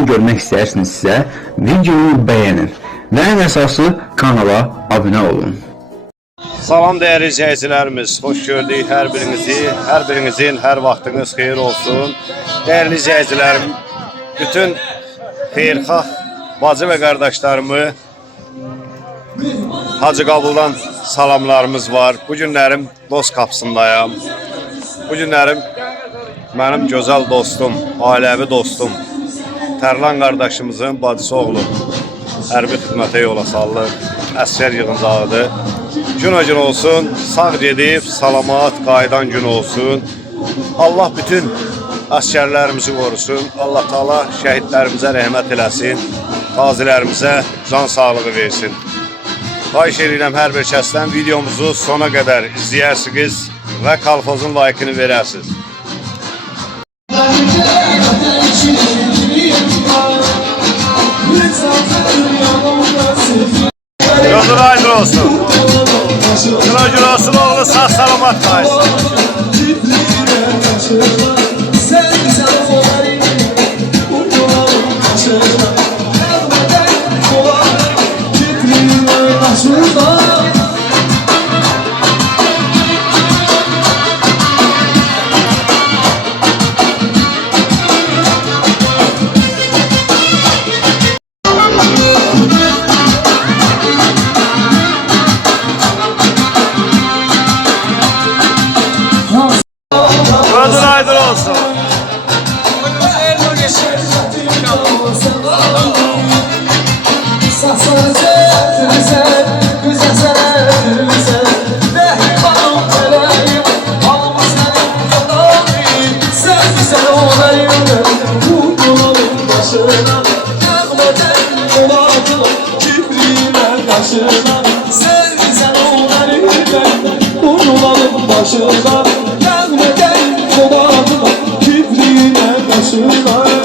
videonu görmək istəyirsinizsə, videonu bəyənin və ən əsası kanala abunə olun. Salam değerli izleyicilerimiz, hoş gördük her birinizi. Her birinizin her vaxtınız xeyir olsun. Değerli izleyicilerim, bütün xeyirxah bacı ve kardeşlerimi Hacı Qabuldan salamlarımız var. Bu günlərim dost qapısındayım. Bu günlərim mənim gözəl dostum, ailəvi dostum, Tərlan qardaşımızın bacısı oğlu hərbi xidmətə yola salır. Əsgər yığıncağıdır. Gün o gün olsun, sağ gedib, salamat, qayıdan gün olsun. Allah bütün əsgərlərimizi qorusun. Allah Taala şəhidlərimizə rəhmət eləsin. Qazilərimizə can sağlığı versin. Xahiş edirəm hər bir kəsdən videomuzu sona qədər izləyərsiniz və kolxozun like'ını verərsiniz. Yolun aydın olsun. Gün olsun oğlu sağ salamat kaysın. Gözün aydın olsun. Başına gelmeden kovadıma kibriğine başına.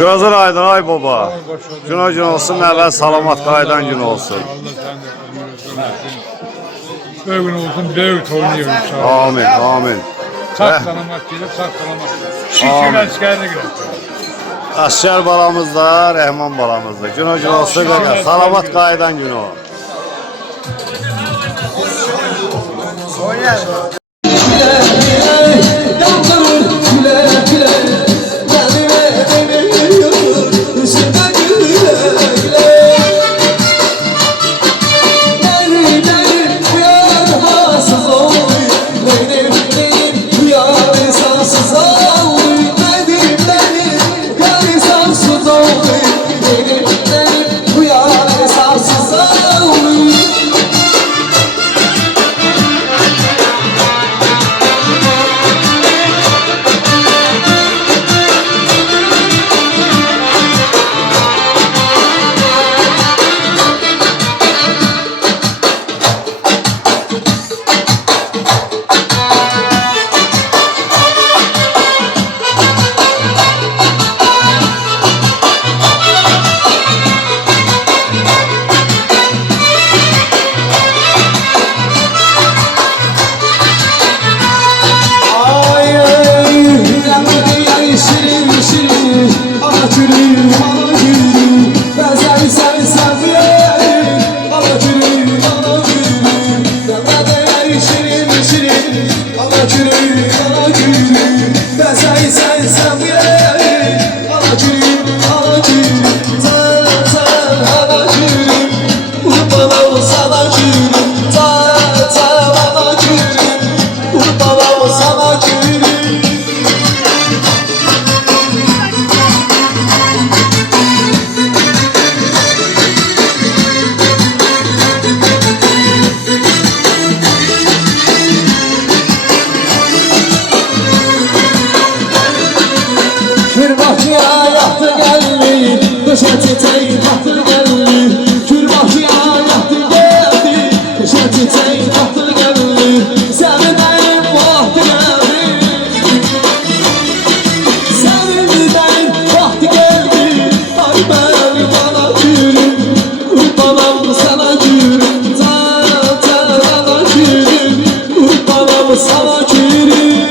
Gözün aydın ay baba. Gün o gün olsun, əvvəl salamat qayıdan gün olsun. Böyük olsun, böyük torunu Amin, amin. Sağ salamat gelip sağ salamat. Şükür askerine girer. Asker balamız da, Rəhman balamız da. Gün o gün olsun, salamat qayıdan gün o. sana gülüm bana gülüm Kurbanım sana gülüm Kürbahçıya yattı geldi Döşe çiçeği yattı geldi Kürbahçıya yattı geldi Döşe çiçeği yattı geldi Sevdiğim vakti geldi Sevdiğim vakti geldi Ay ben bana gülüm Kurbanım sana gülüm Bana gülüm Kurbanım sana gülüm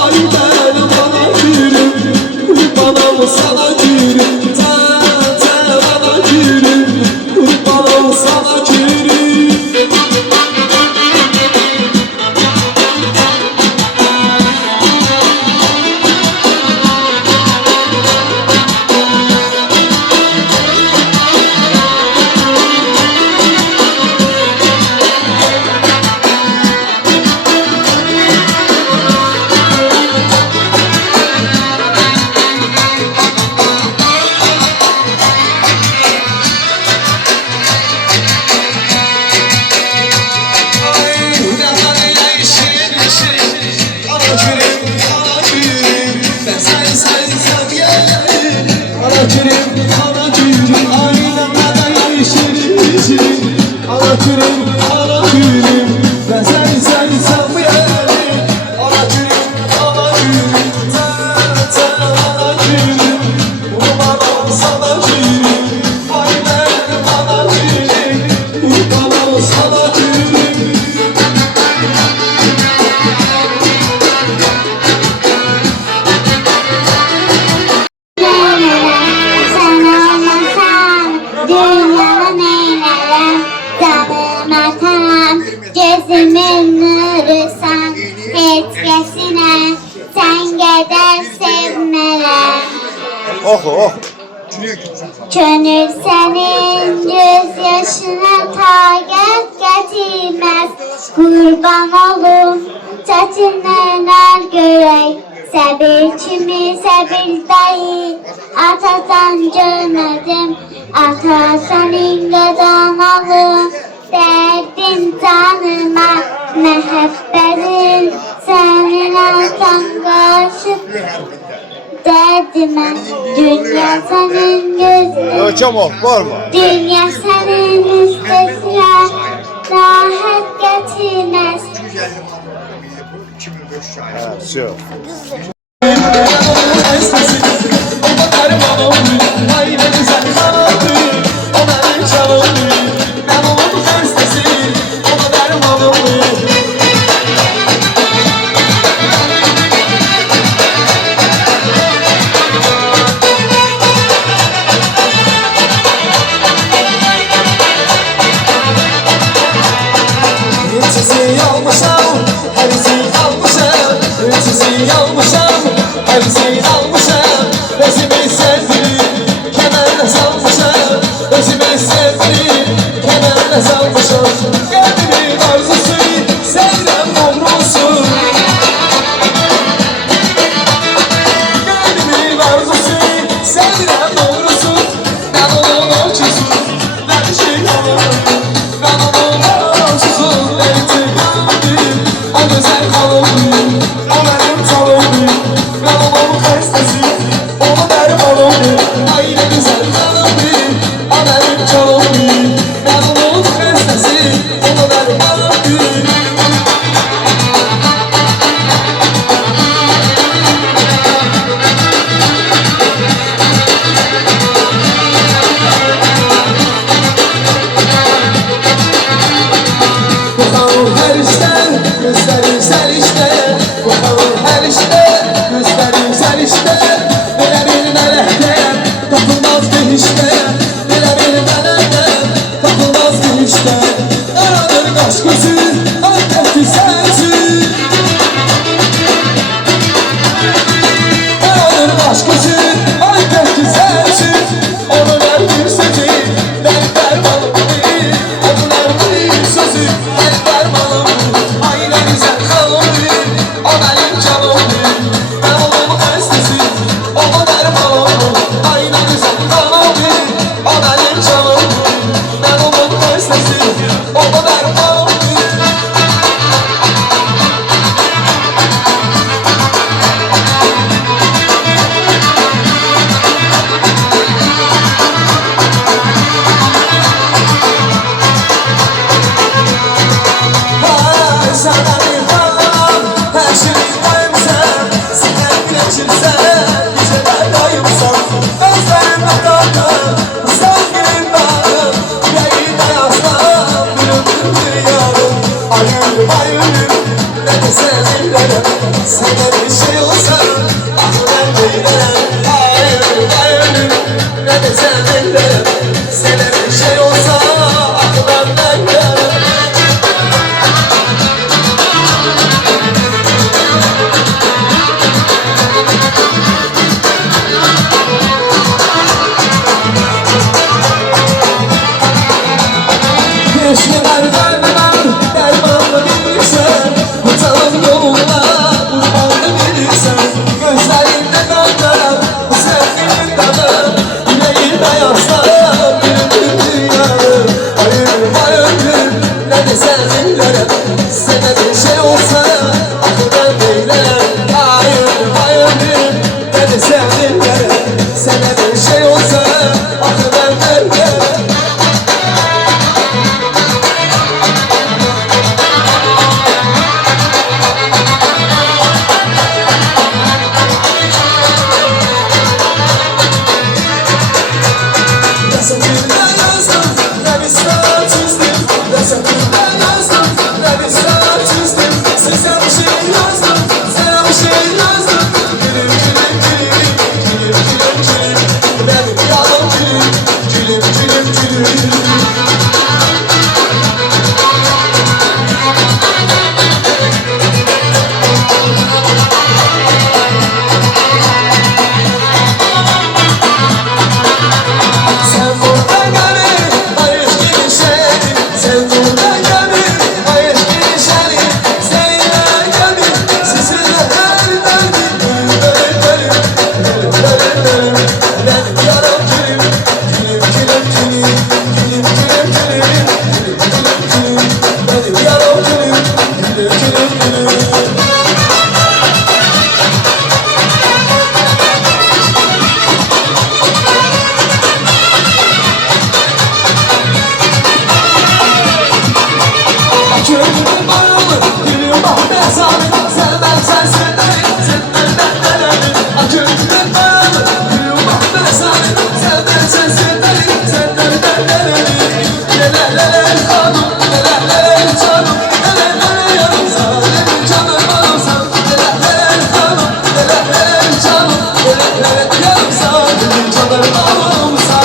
sana gülüm bana gülüm Kurbanım sana gülüm Gözümün nuru sen, hiç kesine, sen gedər sevmələr. Oh. Könül sənin göz yaşına taqət gətirməz. Qurban olum, çətinlər görək. Səbir kimi səbir dayı, atadan görmədim. Ata sənin qədan alım. Dərdin canıma məhəbbətin sənin atan qarşı dərdimə dünya sənin gözünün Ölçəm ol, var mı? dünya sənin üstəsinə rahat gətirməz Sür. her işte, gösterirsen işte. Bakalım her işte, gösterirsen işte. Böyle bir melekten tapılmaz bir işte. Böyle bir melekten tapılmaz bir işte. Aradır kaş gözü, Antep'ti sensin. Aradır kaş gözü, Antep'ti sensin. Onun her bir sözü, ben dermanım değil. Onun her bir sözü, ben dermanım değil. Aynı güzel kanım değil, o benim canım değil. Ben onun hastası, o da dermanım değil. Aynı güzel kanım değil, o benim canım değil. Ben onun hastası, o da dermanım değil. Sana bir bağlam, her şeyin daimsen. Sen geçirsen, geceler daimsan. Gözlerimde kalkan, sevgilim bağım. Yüreğimde yazsam, büründüm dünyamı. Ayırdım ayırdım, ne desem ellerim. Sana bir şey olsa, aklım ellerim. Ayırdım ayırdım, ne desem ellerim. Sana bir şey olsa, aklım ellerim. Keşke dermanım, dermanımı bilirsen. Utanım yolunda, kurbanını bilirsen. Gözlerimde kalkan, sevgimin tadı. Yüreğimde yazsam, büründüm dünyamı. Ayırdım ayırdım, ne desem ellerim. Sana bir şey olsa, aklımdan beylerim. Ayırdım ayırdım, ne desem ellerim. Sana bir şey olsa, aklımdan beylerim. Nasıl günler yazdım, ne bir saat çizdim. Nasıl günler yazdım, ne bir saat çizdim. Size bir şey yazdım, sana bir şey yazdım. Gülüm gülüm gülüm, gülüm gülüm gülüm. Benim yalan gülüm, gülüm gülüm gülüm. Sen burada gelir, hayır girişelim. Sen burada gelir, hayır girişelim. Seninle gelir, sizinle her derdim. Gülüm gülüm gülüm, gülüm gülüm gülüm. Benim yaram gülüm, gülüm gülüm gülüm. Gülüm gülüm gülüm, gülüm gülüm gülüm. Benim yaram gülüm, gülüm gülüm gülüm. Gönlümün bağlı, gülüm bak ben sabit. Sen ben sensin derim, sen benden denerim. Gönlümün bağlı, gülüm bak ben sabit. Sen ben sensin derim, sen benden denerim. Lelelele canım, lelelele canım. Lelelele yanım sana, benim canım anamsan. Lelelele canım, lelelele canım. Lelelele yanım sana, benim canım anamsan.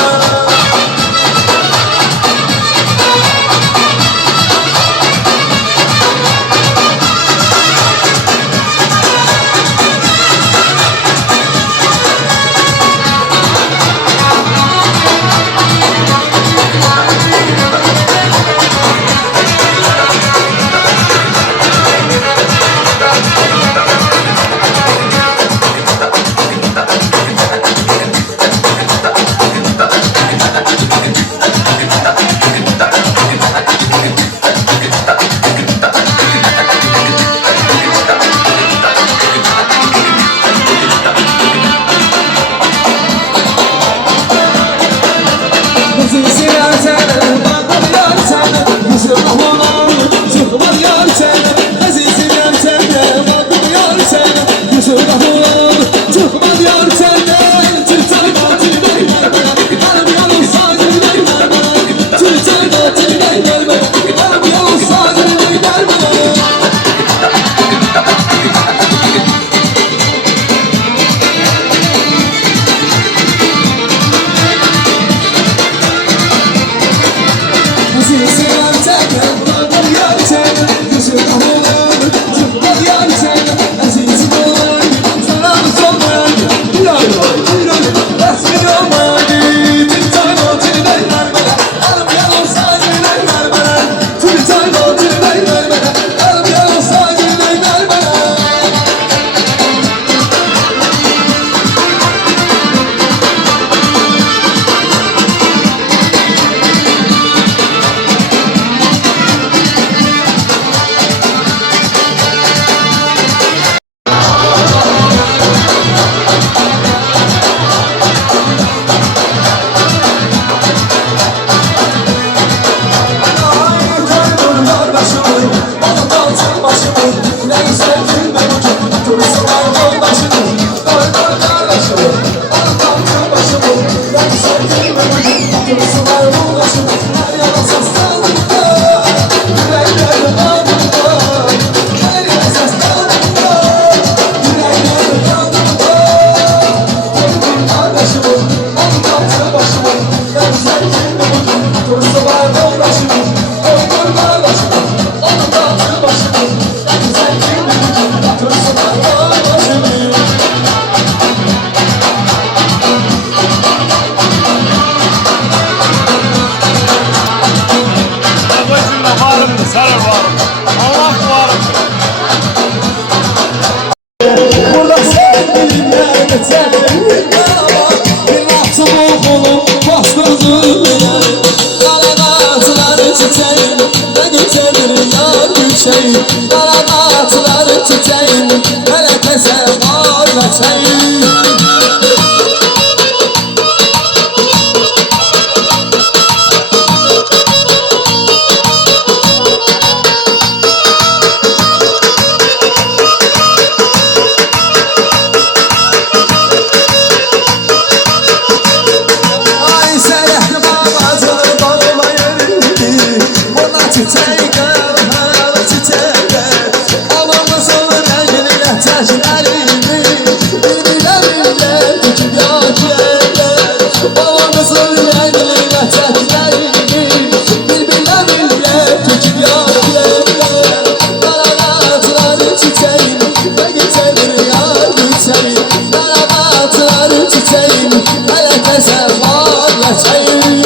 Karabatlar çiçeğim, hele kese var çayım.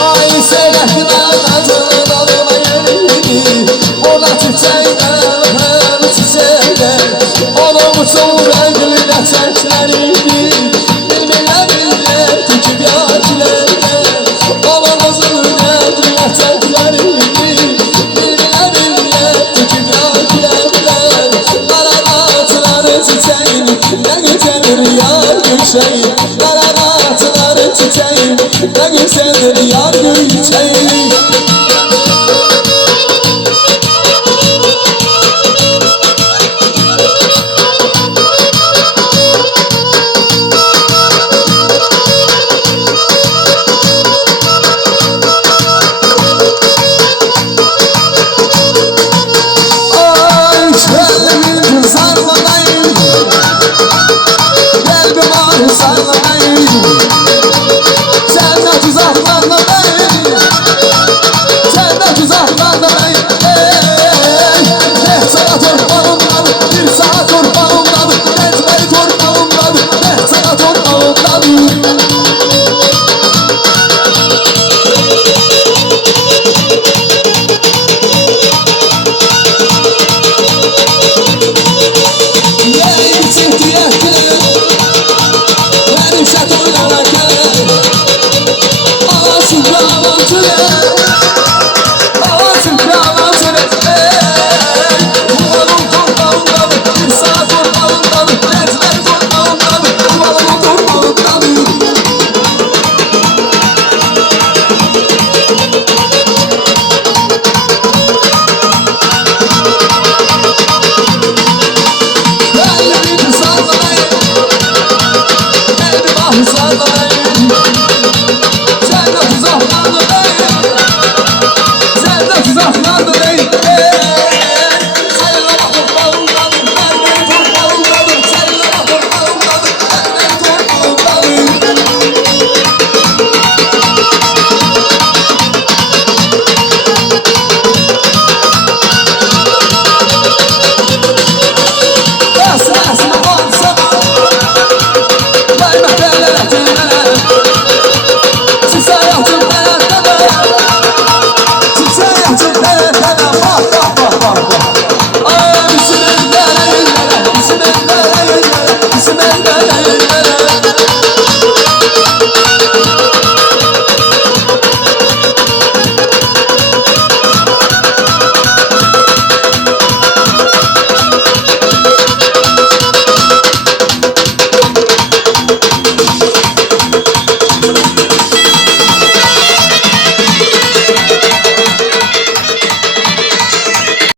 Ay seyretli babacığım bağıma yerindi, burada çiçeğim. Karabatlar çiçeğim, ne güzeldir yar gülçeğim. Ay şöyle sarmalayım, kalbim ağrı sarmalayım. Cennet uzaklardayım, cennet uzaklardayım. Sana torpağımdadır, bir sana torpağımdadır, ezberi torpağımdadır, sana torpağımdadır. Yerim çıktı yakın, benim şatoyla bakın. Ağasın bravo tüye.